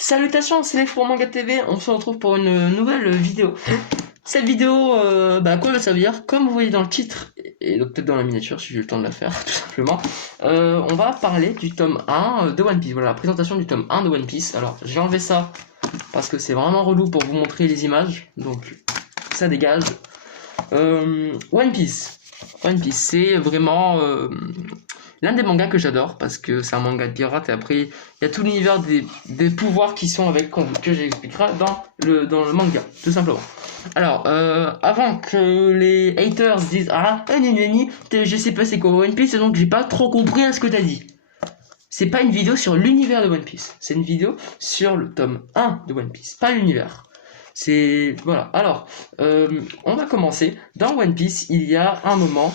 Salutations, c'est Lex pour Manga TV, on se retrouve pour une nouvelle vidéo. Cette vidéo, à quoi va servir? Comme vous voyez dans le titre, et peut-être dans la miniature si j'ai le temps de la faire, tout simplement, on va parler du tome 1 de One Piece. Voilà, la présentation du tome 1 de One Piece. Alors, j'ai enlevé ça parce que c'est vraiment relou pour vous montrer les images, donc ça dégage. One Piece. One Piece, c'est vraiment l'un des mangas que j'adore parce que c'est un manga de pirate et après il y a tout l'univers des pouvoirs qui sont avec que j'expliquerai dans le manga, tout simplement. Alors, avant que les haters disent je sais pas c'est quoi One Piece donc j'ai pas trop compris à ce que t'as dit. C'est pas une vidéo sur l'univers de One Piece, c'est une vidéo sur le tome 1 de One Piece, pas l'univers. C'est voilà. Alors, on va commencer. Dans One Piece, il y a un moment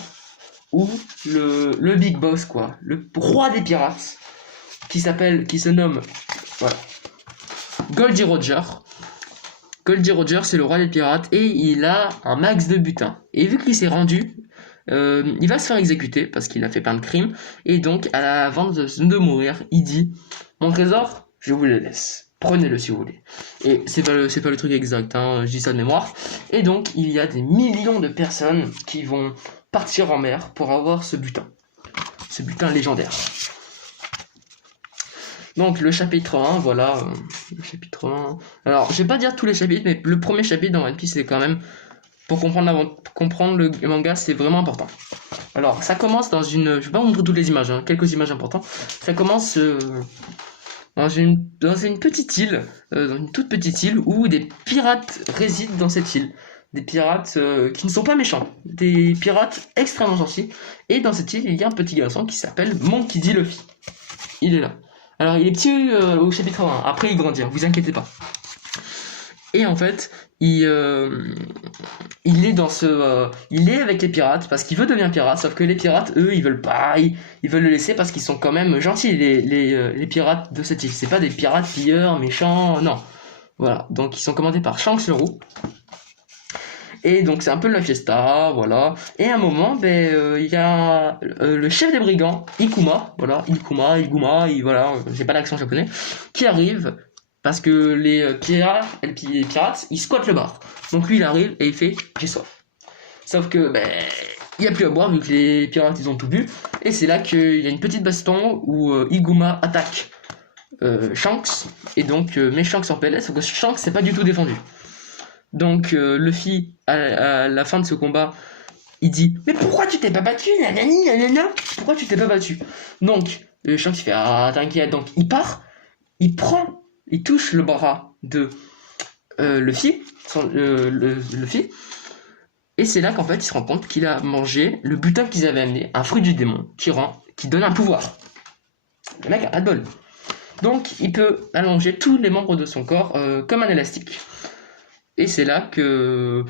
où le big boss, quoi, le roi des pirates, qui se nomme, voilà, Goldie Roger. Goldie Roger, c'est le roi des pirates et il a un max de butin. Et vu qu'il s'est rendu, il va se faire exécuter parce qu'il a fait plein de crimes. Et donc, avant de mourir, il dit: mon trésor, je vous le laisse. Prenez-le si vous voulez. Et c'est pas le truc exact, hein, je dis ça de mémoire. Et donc, il y a des millions de personnes qui vont partir en mer pour avoir ce butin légendaire. Donc le chapitre 1, voilà, le chapitre 1. Alors, je vais pas dire tous les chapitres, mais le premier chapitre dans One Piece, c'est quand même, pour comprendre le manga, c'est vraiment important. Alors, ça commence dans une, je vais pas vous montrer toutes les images, hein, quelques images importantes. Ça commence dans une petite île, dans une toute petite île où des pirates résident dans cette île. Des pirates qui ne sont pas méchants, des pirates extrêmement gentils. Et dans cette île, il y a un petit garçon qui s'appelle Monkey D. Luffy. Il est là. Alors, il est petit au chapitre 1. Après, il grandit, vous inquiétez pas. Et en fait, il est dans il est avec les pirates parce qu'il veut devenir pirate. Sauf que les pirates, eux, ils veulent pas. Ils veulent le laisser parce qu'ils sont quand même gentils, les pirates de cette île. C'est pas des pirates pilleurs, méchants, non. Voilà. Donc, ils sont commandés par Shanks le roux. Et donc c'est un peu la fiesta, voilà. Et à un moment, il y a le chef des brigands, Ikuma, voilà, Iguma, voilà, j'ai pas l'accent japonais, qui arrive parce que les pirates, ils squattent le bar. Donc lui, il arrive et il fait: j'ai soif. Sauf que, il y a plus à boire vu que les pirates, ils ont tout bu. Et c'est là qu'il y a une petite baston où Iguma attaque Shanks. Et donc, met Shanks en PLS, sauf que Shanks c'est pas du tout défendu. Donc Luffy, à la fin de ce combat, il dit: mais pourquoi tu t'es pas battu, nanani, nanana, pourquoi tu t'es pas battu? Donc Shanks fait: ah t'inquiète. Donc il part, il touche le bras de Luffy, Luffy, et c'est là qu'en fait il se rend compte qu'il a mangé le butin qu'ils avaient amené, un fruit du démon qui donne un pouvoir. Le mec a pas de bol. Donc il peut allonger tous les membres de son corps comme un élastique. Et c'est là que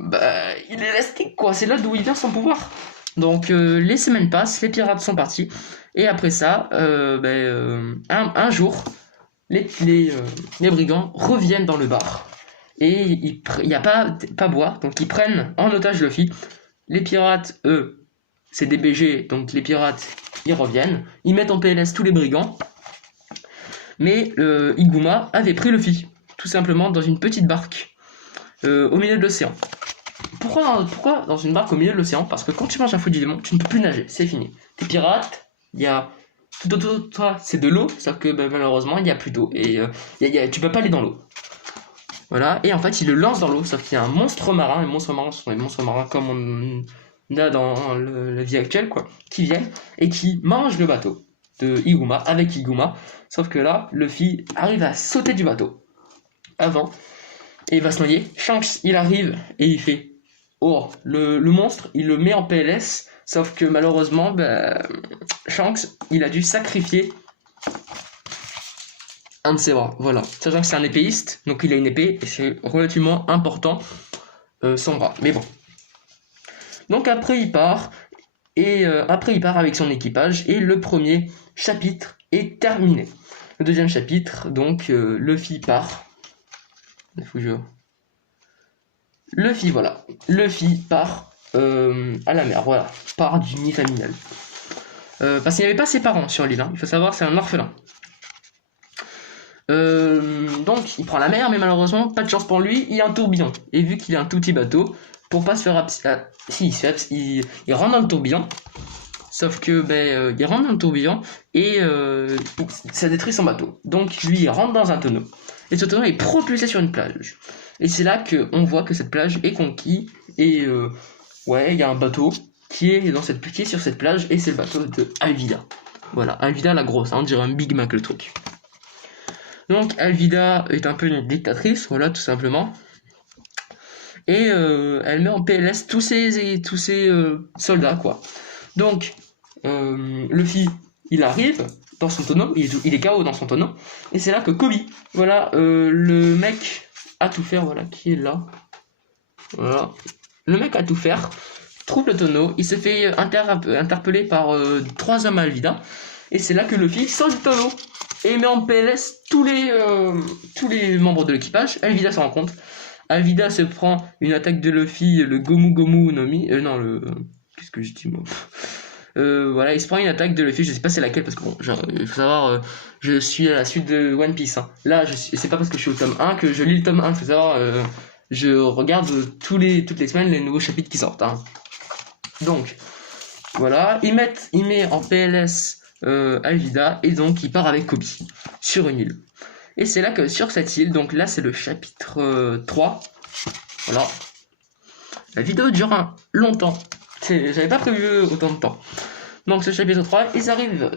il est élastique, quoi. C'est là d'où il vient son pouvoir. Donc les semaines passent, les pirates sont partis. Et après ça, un jour, les brigands reviennent dans le bar. Et il n'y a pas boire, donc ils prennent en otage Luffy. Les pirates, eux, c'est des BG, donc les pirates, ils reviennent. Ils mettent en PLS tous les brigands. Mais Iguma avait pris Luffy, tout simplement dans une petite barque. Au milieu de l'océan. Pourquoi dans une barque au milieu de l'océan? Parce que quand tu manges un fruit du démon, tu ne peux plus nager, c'est fini. T'es pirate, il y a tout autour de toi, c'est de l'eau, sauf que malheureusement il n'y a plus d'eau et tu peux pas aller dans l'eau. Voilà, et en fait il le lance dans l'eau, sauf qu'il y a un monstre marin. Les monstres marins sont des monstres marins comme on a dans la vie actuelle, quoi, qui viennent et qui mangent le bateau de Iguma avec Iguma. Sauf que là, Luffy arrive à sauter du bateau avant. Et il va se noyer. Shanks, il arrive et il fait: oh, le monstre, il le met en PLS. Sauf que malheureusement, Shanks, il a dû sacrifier un de ses bras. Voilà. Sachant que c'est un épéiste, donc il a une épée et c'est relativement important son bras. Mais bon. Donc après, il part. Et après, il part avec son équipage. Et le premier chapitre est terminé. Le deuxième chapitre, donc, Luffy part. Luffy, voilà. Luffy part à la mer, voilà. Part du nid familial. Parce qu'il n'y avait pas ses parents sur l'île, hein. Il faut savoir, c'est un orphelin. Donc il prend la mer, mais malheureusement pas de chance pour lui, il y a un tourbillon. Et vu qu'il est un tout petit bateau, pour pas se faire si il rentre dans le tourbillon. Sauf que il rentre dans le tourbillon et ça détruit son bateau. Donc lui il rentre dans un tonneau. Et ce tonneau est propulsé sur une plage. Et c'est là qu'on voit que cette plage est conquise. Et il y a un bateau qui est sur cette plage. Et c'est le bateau de Alvida. Voilà, Alvida la grosse, hein, on dirait un Big Mac le truc. Donc Alvida est un peu une dictatrice, voilà, tout simplement. Et elle met en PLS tous ses soldats, quoi. Donc, Luffy, il arrive dans son tonneau, il est KO dans son tonneau, et c'est là que Kobe, voilà, le mec à tout faire, voilà, qui est là. Voilà. Le mec à tout faire, trouve le tonneau, il se fait interpeller par 3 hommes à Alvida, et c'est là que Luffy sort du tonneau, et met en PLS tous les membres de l'équipage. Alvida s'en rend compte. Alvida se prend une attaque de Luffy, le Gomu Gomu no Mi, qu'est-ce que je dis moi voilà, il se prend une attaque de Luffy, je sais pas c'est laquelle parce que bon, il faut savoir, je suis à la suite de One Piece. Hein. Là, c'est pas parce que je suis au tome 1 que je lis le tome 1, il faut savoir, je regarde toutes les semaines les nouveaux chapitres qui sortent. Hein. Donc, voilà, il met en PLS Alvida et donc il part avec Kobe sur une île. Et c'est là que sur cette île, donc là c'est le chapitre 3, voilà, la vidéo dure longtemps. J'avais pas prévu autant de temps. Donc ce chapitre 3, ils arrivent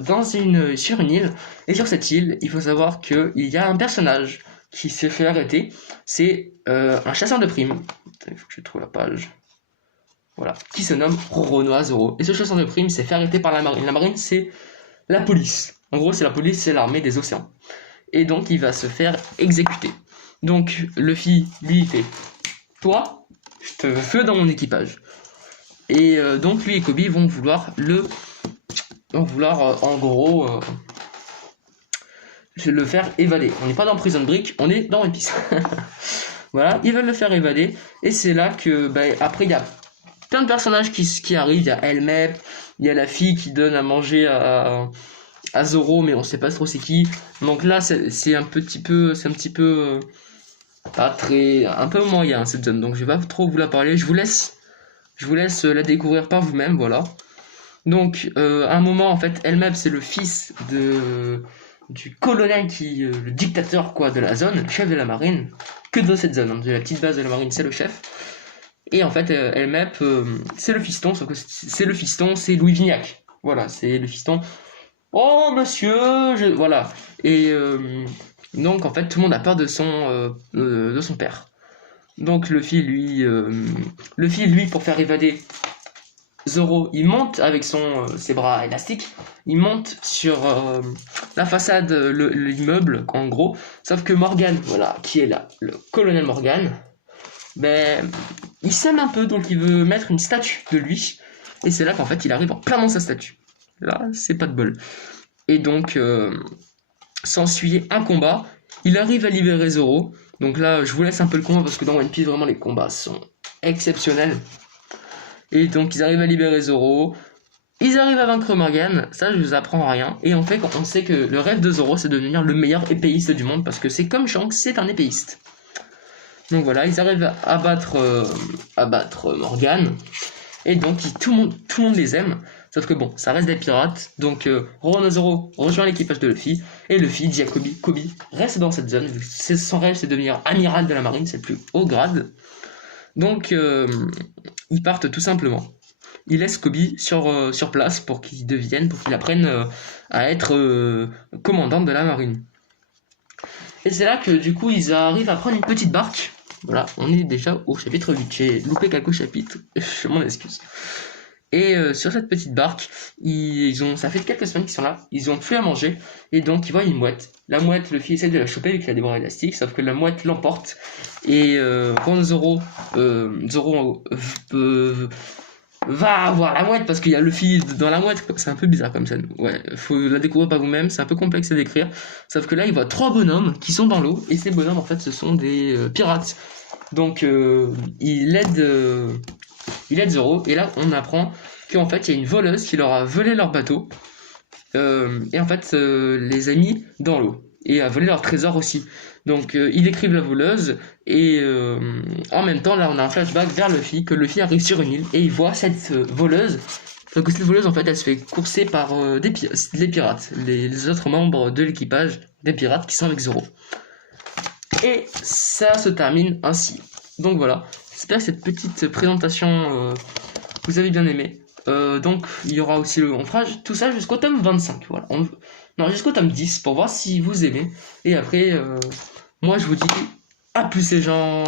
sur une île, et sur cette île, il faut savoir qu'il y a un personnage qui s'est fait arrêter, c'est un chasseur de primes, il faut que je trouve la page, voilà, qui se nomme Roronoa Zoro, et ce chasseur de primes s'est fait arrêter par la marine, c'est la police, en gros c'est la police, c'est l'armée des océans, et donc il va se faire exécuter. Donc Luffy, lui, fait, toi, je te veux dans mon équipage. Et donc lui et Kobe vont vouloir en gros le faire évader. On n'est pas dans Prison Break, on est dans One Piece. Voilà, ils veulent le faire évader. Et c'est là que après il y a plein de personnages qui arrivent. Il y a Elmep, il y a la fille qui donne à manger à Zoro, mais on sait pas trop c'est qui. Donc là c'est un petit peu un peu moyen cette zone. Donc je vais pas trop vous la parler. Je vous laisse la découvrir par vous-même, voilà. Donc, à un moment, en fait, Elmep, c'est le fils du colonel le dictateur, quoi, de la zone, le chef de la marine, que de cette zone, hein, de la petite base de la marine, c'est le chef. Et en fait, Elmep, c'est le fiston, sauf que c'est Louis Vignac. Voilà, c'est le fiston. Oh, monsieur, voilà. Et donc, en fait, tout le monde a peur de son père. Donc Luffy, lui, pour faire évader Zoro, il monte avec ses bras élastiques, il monte sur la façade, l'immeuble, en gros. Sauf que Morgan, voilà, qui est là, le colonel Morgan, il s'aime un peu, donc il veut mettre une statue de lui. Et c'est là qu'en fait, il arrive en plein dans sa statue. Là, c'est pas de bol. Et donc, s'ensuit un combat. Il arrive à libérer Zoro. Donc là, je vous laisse un peu le combat parce que dans One Piece, vraiment, les combats sont exceptionnels. Et donc, ils arrivent à libérer Zoro. Ils arrivent à vaincre Morgan. Ça, je vous apprends rien. Et en fait, on sait que le rêve de Zoro, c'est de devenir le meilleur épéiste du monde parce que c'est comme Shanks, c'est un épéiste. Donc voilà, ils arrivent à battre Morgan. Et donc, tout le monde les aime. Sauf que bon, ça reste des pirates. Donc, Roronoa Zoro rejoint l'équipage de Luffy. Et Luffy dit à Kobe, reste dans cette zone. Son rêve, c'est de devenir amiral de la marine. C'est le plus haut grade. Donc, ils partent tout simplement. Ils laissent Kobe sur place pour qu'il apprenne à être commandant de la marine. Et c'est là que, du coup, ils arrivent à prendre une petite barque. Voilà, on est déjà au chapitre 8. J'ai loupé quelques chapitres. Je m'en excuse. Et sur cette petite barque, ça fait quelques semaines qu'ils sont là, ils ont plus à manger, et donc ils voient une mouette. La mouette, Luffy essaie de la choper avec la débord élastique, sauf que la mouette l'emporte, et quand Zoro va voir la mouette, parce qu'il y a Luffy dans la mouette, c'est un peu bizarre comme ça, ouais, faut la découvrir par vous-même, c'est un peu complexe à décrire, sauf que là il voit 3 bonhommes qui sont dans l'eau, et ces bonhommes en fait ce sont des pirates, donc il aide Zoro, et là on apprend qu'en fait il y a une voleuse qui leur a volé leur bateau, et en fait les a mis dans l'eau. et à voler leur trésor aussi. Donc ils décrivent la voleuse et en même temps là on a un flashback vers Luffy, que Luffy arrive sur une île et il voit cette voleuse. Donc cette voleuse en fait elle se fait courser par les pirates, les autres membres de l'équipage des pirates qui sont avec Zoro. Et ça se termine ainsi. Donc voilà, j'espère que cette petite présentation vous avez bien aimé. Donc il y aura aussi on fera tout ça jusqu'au tome 25. Voilà. Non, jusqu'au tome 10 pour voir si vous aimez. Et après, moi je vous dis à plus les gens.